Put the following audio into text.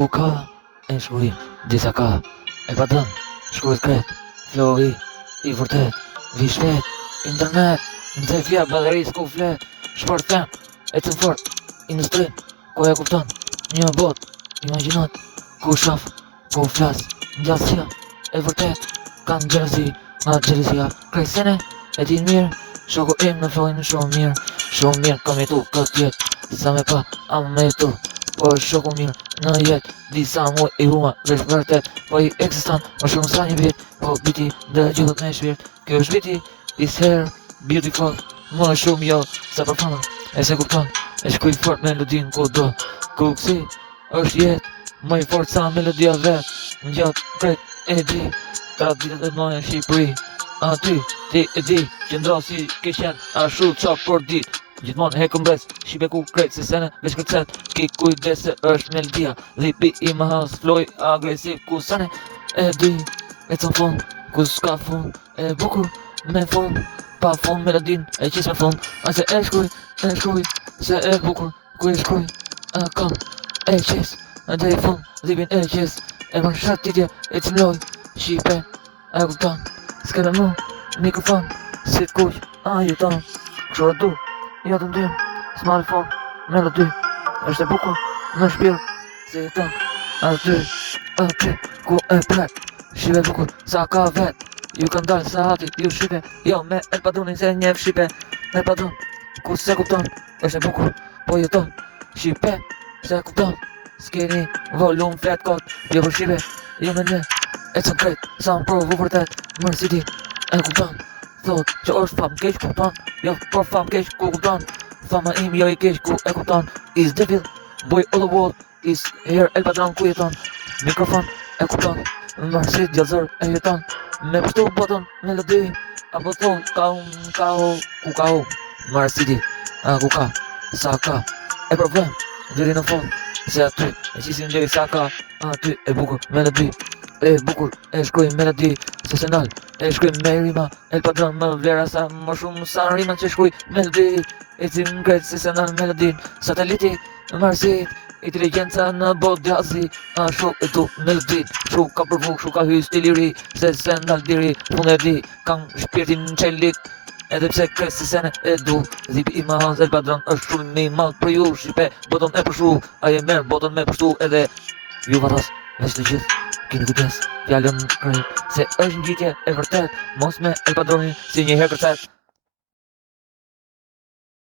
U ka e shkruaj, disa ka e pa dëm, shkruaj kret, flow i vërtet, vi shpet, internet, në të fja bateris ku flet, shport them, e të fort, industrin, ku e kupton, një bot, imaginat, ku shaf, ku flas, ngjallësia, e vërtet, kanë gjelësi, nga gjelësia, krejsene, e din mirë, shoku im në flojnë shumë mirë, kam jetu këtë jetë, sa me pa, am me jetu, po shoku mirë, në jetë, disa muj i huma, vesh vërtet, po i eksistan, më shumë sa një vit, po biti dhe gjithët me shpirt, kjo është biti, this hair, beautiful, më shumë jo, sa për fama, e se kupton, e shkuj fort melodin ku do, ku kësi, është jetë, më i fort sa melodia vet, në gjatë pret e di, ka ditët e mëja Shqipëri, aty, ti e di, qëndra si ke qenë, ashtu qa për dit, gjithmonë hekëm brez, shqipe ku krejt se sene, veç kërcet, ki kujdes se është melodia, dhipi i më has, floj agresiv, ku sene, e di, e të fund, ku s'ka fund, e bukur, me fund, pa fund melodin, e qis me fund, a se e shkuj, se e bukur, ku e shkuj, a kam, e qis, a dhe i fund, dhipin e qis, e më shatë titje, e të mloj, shqipe, a kupton, s'ke dhe mu, mikrofon, si t'kuq, a jeton, kështu e du, ja të ndim, smartphone, melodi, është e bukur, në shpirt, se jeton, aty, ku e prek, shive bukur, sa ka vet, ju kanë dalë sa hati, ju shqipe, jo me e padunin se njef shqipe, e padun, ku se kupton, është e bukur, po jeton, shqipe, se kupton, s'keni volum flet kot, jo për shqipe, jo me ne, e të krejt, sa më provu vërtet, mërë si ti, e kupton, thot që është fam keq kupton, jo për fam keq ku kupton, fama im jo i keq ku e kupton, is devil, boy all the world, is here El Padron ku jeton, mikrofon e kupton, mërësit gjallëzër e jeton, me pështu botën melodi, apo thon ku ka hu, mërësiti, a ku ka, sa ka, e problem, deri në fund, se aty, e qisin deri sa ka, aty e bukur melodi, e bukur, e shkruaj melodi, se se nal, e shkruaj me rima, El Padron më vlera sa më shumë sa rima që shkruaj melodi, e ti ngret se se nal melodin, sateliti, marsit, inteligenca në bot djazi, a shok e tu melodi, shuk ka përvu, shuk ka hy stili ri, se se nal diri, unë e di, kam shpirtin në qelit, edhe pse kres se sene e du, dhipi i ma hans El Padron është shumë mi mal për ju, shqipe, botën e përshru, a je merë botën me përshru edhe, ju vatas, veç të gjithë, kini kujtes, fjallën krejt, se është një gjitje e vërtet, mos me El Padronin si një herë kërcet.